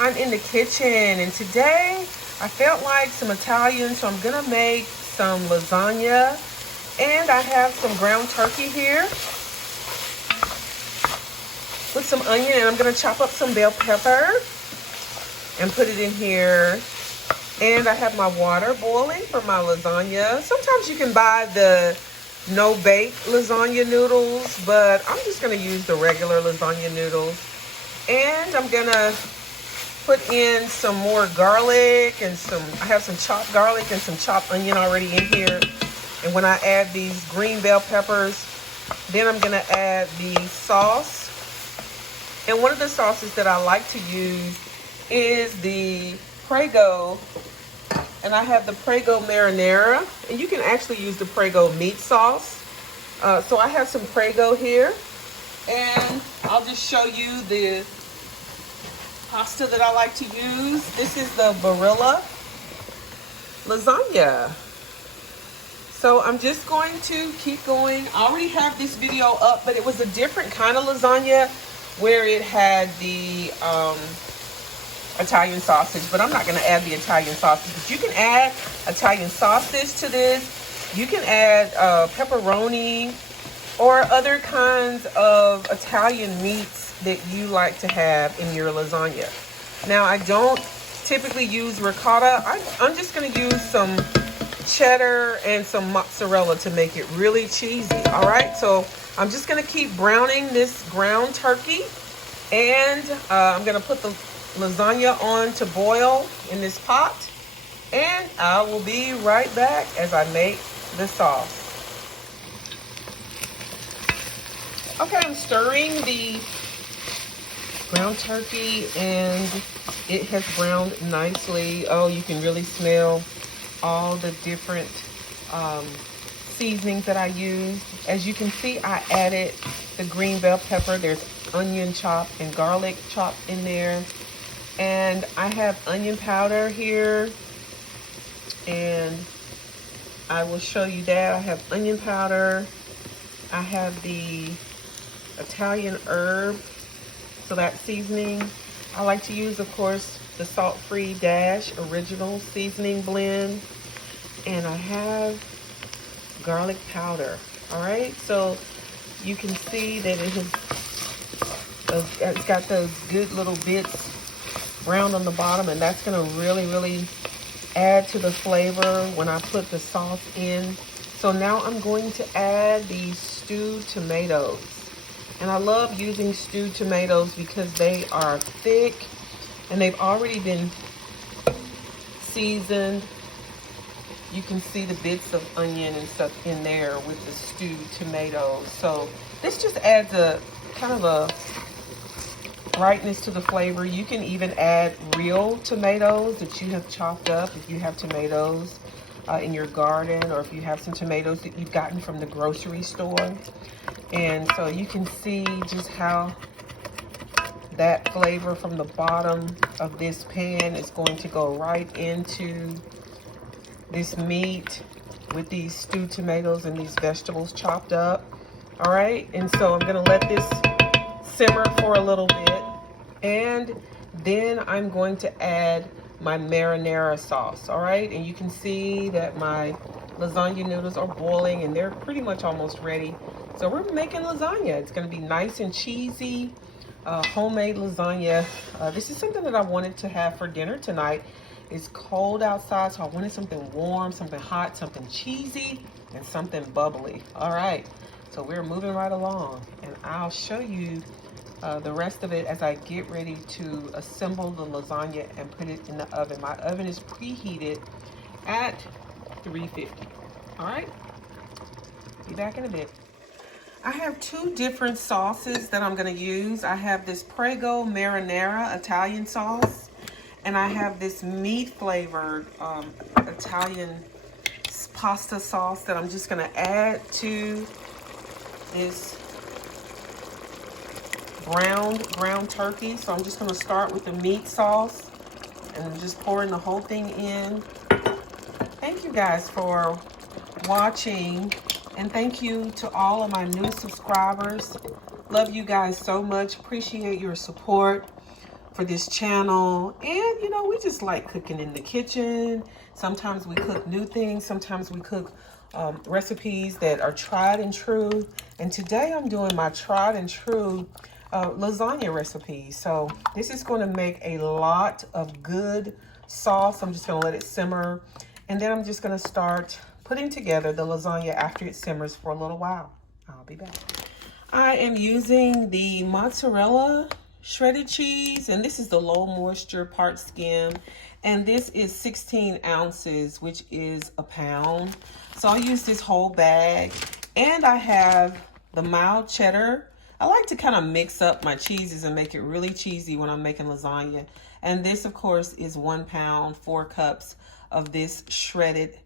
I'm in the kitchen, and today I felt like some Italian, so I'm gonna make some lasagna. And I have some ground turkey here with some onion, and I'm gonna chop up some bell pepper and put it in here. And I have my water boiling for my lasagna. Sometimes you can buy the no-bake lasagna noodles, but I'm just gonna use the regular lasagna noodles. And I'm gonna put in some more garlic and I have some chopped garlic and some chopped onion already in here. And when I add these green bell peppers, then I'm gonna add the sauce. And one of the sauces that I like to use is the Prego. And I have the Prego marinara, and you can actually use the Prego meat sauce. So I have some Prego here, and I'll just show you the pasta that I like to use. This is the Barilla lasagna. So I'm just going to keep going. I already have this video up, but it was a different kind of lasagna where it had the Italian sausage, but I'm not going to add the Italian sausage. But you can add Italian sausage to this. You can add pepperoni or other kinds of Italian meats that you like to have in your lasagna. Now, I don't typically use ricotta. I'm just going to use some cheddar and some mozzarella to make it really cheesy. All right, so I'm just going to keep browning this ground turkey, and I'm going to put the lasagna on to boil in this pot, and I will be right back as I make the sauce. Okay, I'm stirring the ground turkey, and it has browned nicely. Oh, you can really smell all the different seasonings that I used. As you can see, I added the green bell pepper. There's onion chopped and garlic chopped in there. And I have onion powder here, and I will show you that. I have onion powder. I have the Italian herb, so that seasoning. I like to use, of course, the salt-free Dash original seasoning blend. And I have garlic powder. All right, so you can see that it's got those good little bits brown on the bottom, and that's going to really add to the flavor when I put the sauce in. So now I'm going to add these stewed tomatoes, and I love using stewed tomatoes because they are thick and they've already been seasoned. You can see the bits of onion and stuff in there with the stewed tomatoes. So this just adds a kind of a brightness to the flavor. You can even add real tomatoes that you have chopped up if you have tomatoes in your garden, or if you have some tomatoes that you've gotten from the grocery store. And so you can see just how that flavor from the bottom of this pan is going to go right into this meat with these stewed tomatoes and these vegetables chopped up. All right, and so I'm gonna let this simmer for a little bit, and then I'm going to add my marinara sauce. All right, and you can see that my lasagna noodles are boiling, and they're pretty much almost ready. So we're making lasagna. It's gonna be nice and cheesy, homemade lasagna. This is something that I wanted to have for dinner tonight. It's cold outside, so I wanted something warm, something hot, something cheesy, and something bubbly. All right, so we're moving right along, and I'll show you the rest of it as I get ready to assemble the lasagna and put it in the oven. My oven is preheated at 350. All right, be back in a bit. I have two different sauces that I'm gonna use. I have this Prego marinara Italian sauce, and I have this meat flavored Italian pasta sauce that I'm just gonna add to this ground turkey. So I'm just gonna start with the meat sauce, and I'm just pouring the whole thing in. Thank you guys for watching, and thank you to all of my new subscribers. Love you guys so much. Appreciate your support. for this channel. And, you know, we just like cooking in the kitchen. Sometimes we cook new things. Sometimes we cook recipes that are tried and true. And today I'm doing my tried and true lasagna recipe. So this is going to make a lot of good sauce. I'm just going to let it simmer. And then I'm just going to start putting together the lasagna after it simmers for a little while. I'll be back. I am using the mozzarella shredded cheese, and this is the low moisture part skim, and this is 16 ounces, which is a pound. So I'll use this whole bag. And I have the mild cheddar. I like to kind of mix up my cheeses and make it really cheesy when I'm making lasagna. And this, of course, is 1 pound, 4 cups of this shredded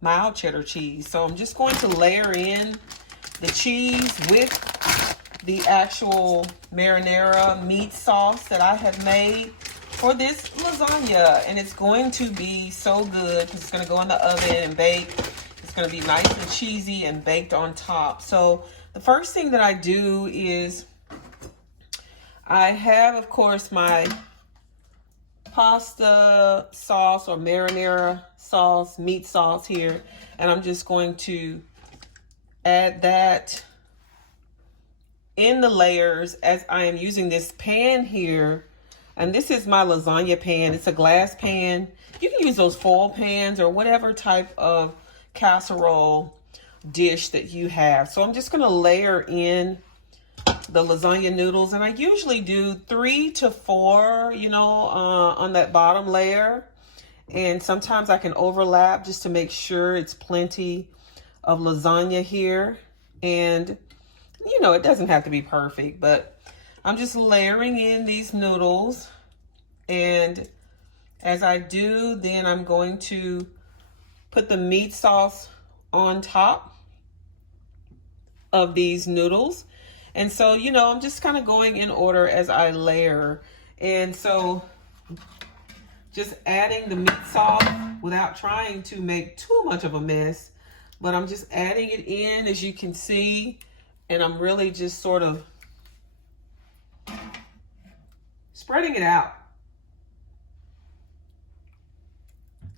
mild cheddar cheese. So I'm just going to layer in the cheese with the actual marinara meat sauce that I have made for this lasagna. And it's going to be so good because it's going to go in the oven and bake. It's going to be nice and cheesy and baked on top. So the first thing that I do is I have, of course, my pasta sauce or marinara sauce, meat sauce here. And I'm just going to add that in the layers as I am using this pan here. And this is my lasagna pan. It's a glass pan. You can use those foil pans or whatever type of casserole dish that you have. So I'm just going to layer in the lasagna noodles, and I usually do 3 to 4, you know, on that bottom layer. And sometimes I can overlap just to make sure it's plenty of lasagna here. And you know, it doesn't have to be perfect, but I'm just layering in these noodles. And as I do, then I'm going to put the meat sauce on top of these noodles. And so, you know, I'm just kind of going in order as I layer. And so just adding the meat sauce without trying to make too much of a mess, but I'm just adding it in, as you can see. And I'm really just sort of spreading it out.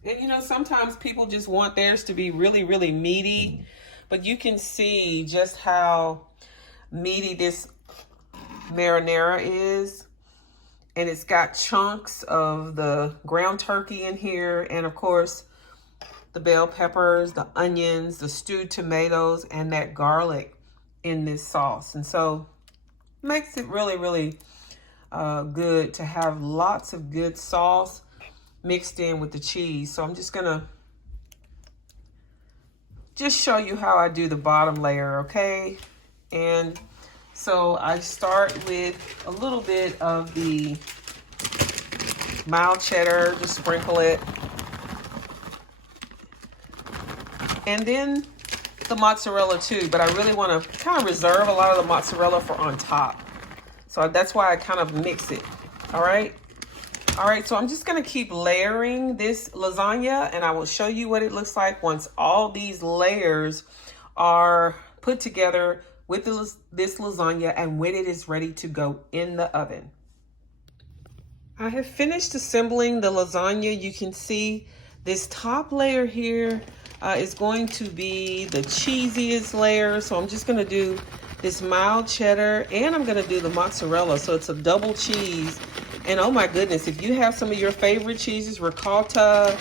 And you know, sometimes people just want theirs to be really, really meaty, but you can see just how meaty this marinara is. And it's got chunks of the ground turkey in here. And of course, the bell peppers, the onions, the stewed tomatoes, and that garlic in this sauce. And so makes it really, really good to have lots of good sauce mixed in with the cheese. So I'm just gonna show you how I do the bottom layer, okay? And so I start with a little bit of the mild cheddar, just sprinkle it. And then the mozzarella too, but I really want to kind of reserve a lot of the mozzarella for on top. So that's why I kind of mix it. All right. So I'm just going to keep layering this lasagna, and I will show you what it looks like once all these layers are put together with this lasagna and when it is ready to go in the oven. I have finished assembling the lasagna. You can see this top layer here is going to be the cheesiest layer. So I'm just going to do this mild cheddar, and I'm going to do the mozzarella. So it's a double cheese. And oh my goodness, if you have some of your favorite cheeses, ricotta,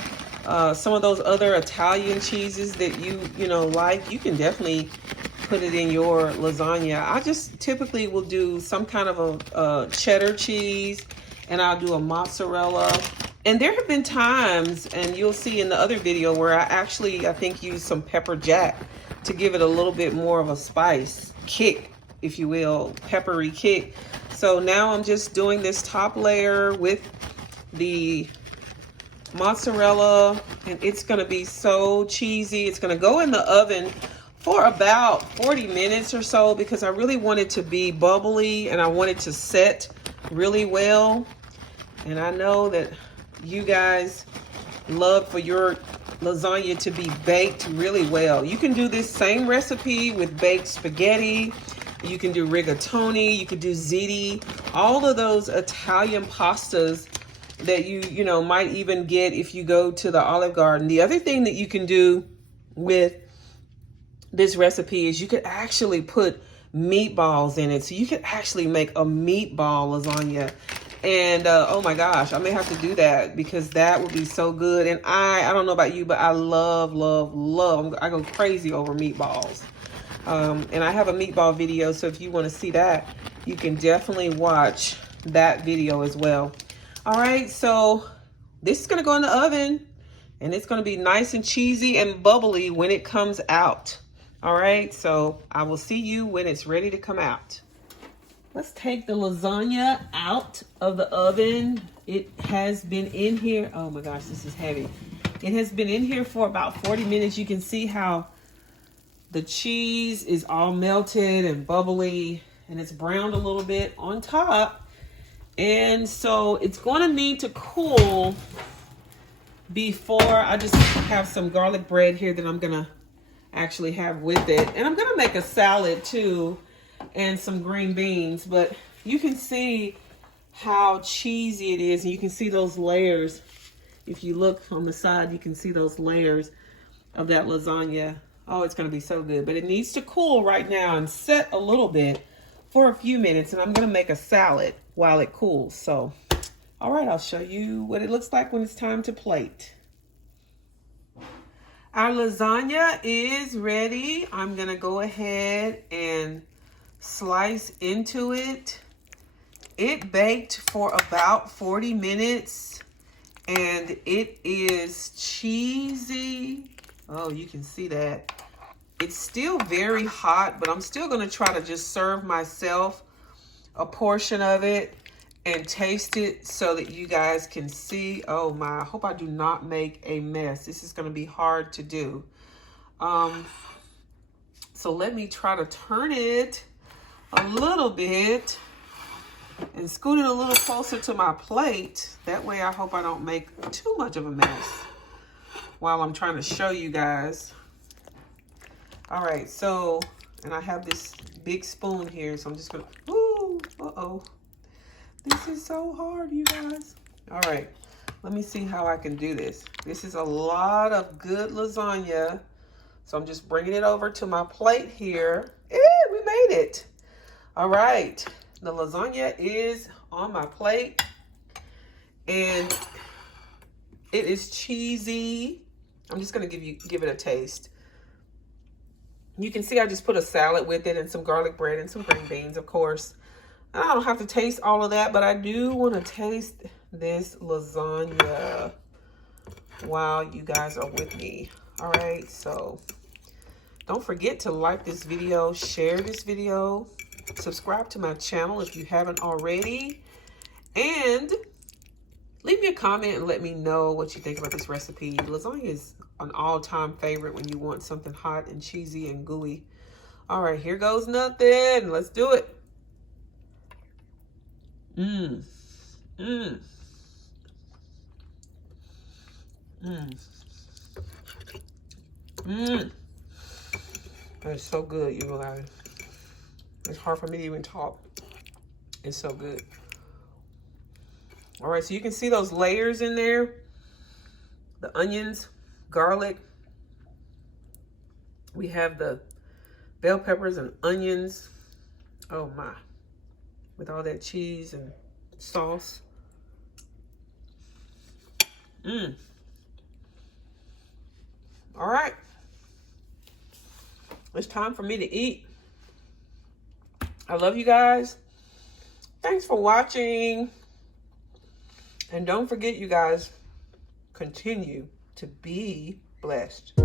some of those other Italian cheeses that you know like, you can definitely put it in your lasagna. I just typically will do some kind of a cheddar cheese, and I'll do a mozzarella. And there have been times, and you'll see in the other video, where I think use some pepper jack to give it a little bit more of a spice kick, if you will, peppery kick. So now I'm just doing this top layer with the mozzarella, and it's gonna be so cheesy. It's gonna go in the oven for about 40 minutes or so because I really want it to be bubbly and I want it to set really well. And I know that you guys love for your lasagna to be baked really well. You can do this same recipe with baked spaghetti. You can do rigatoni, you could do ziti, all of those Italian pastas that you know, might even get if you go to the Olive Garden. The other thing that you can do with this recipe is you could actually put meatballs in it. So you could actually make a meatball lasagna. And oh my gosh, I may have to do that because that would be so good. And I don't know about you, but I love, I go crazy over meatballs. And I have a meatball video, so if you want to see that, you can definitely watch that video as well. All right, so this is going to go in the oven, and it's going to be nice and cheesy and bubbly when it comes out. All right, so I will see you when it's ready to come out. Let's take the lasagna out of the oven. It has been in here. Oh my gosh, this is heavy. It has been in here for about 40 minutes. You can see how the cheese is all melted and bubbly, and it's browned a little bit on top. And so it's going to need to cool before I just have some garlic bread here that I'm going to actually have with it. And I'm going to make a salad too and some green beans, but you can see how cheesy it is, and you can see those layers. If you look on the side, you can see those layers of that lasagna. Oh, it's going to be so good, but it needs to cool right now and set a little bit for a few minutes, and I'm going to make a salad while it cools. So, all right, I'll show you what it looks like when it's time to plate. Our lasagna is ready. I'm going to go ahead and slice into it. It baked for about 40 minutes, and it is cheesy. Oh, you can see that. It's still very hot, but I'm still going to try to just serve myself a portion of it and taste it so that you guys can see. Oh my, I hope I do not make a mess. This is going to be hard to do. So let me try to turn it a little bit and scoot it a little closer to my plate. That way I hope I don't make too much of a mess while I'm trying to show you guys. All right, so, and I have this big spoon here, so I'm just gonna, ooh, uh-oh. This is so hard, you guys. All right, let me see how I can do this. This is a lot of good lasagna, so I'm just bringing it over to my plate here. Yeah, we made it. All right, the lasagna is on my plate, and it is cheesy. I'm just gonna give it a taste. You can see I just put a salad with it and some garlic bread and some green beans, of course. I don't have to taste all of that, but I do want to taste this lasagna while you guys are with me. All right, so don't forget to like this video, share this video, subscribe to my channel if you haven't already, and leave me a comment and let me know what you think about this recipe. Lasagna is an all-time favorite when you want something hot and cheesy and gooey. All right, here goes nothing. Let's do it. Mmm. Mmm. Mmm. Mmm. That is so good, you guys. It's hard for me to even talk. It's so good. All right, so you can see those layers in there. The onions, garlic. We have the bell peppers and onions. Oh my. With all that cheese and sauce. Mmm. All right. It's time for me to eat. I love you guys. Thanks for watching. And don't forget, you guys, continue to be blessed.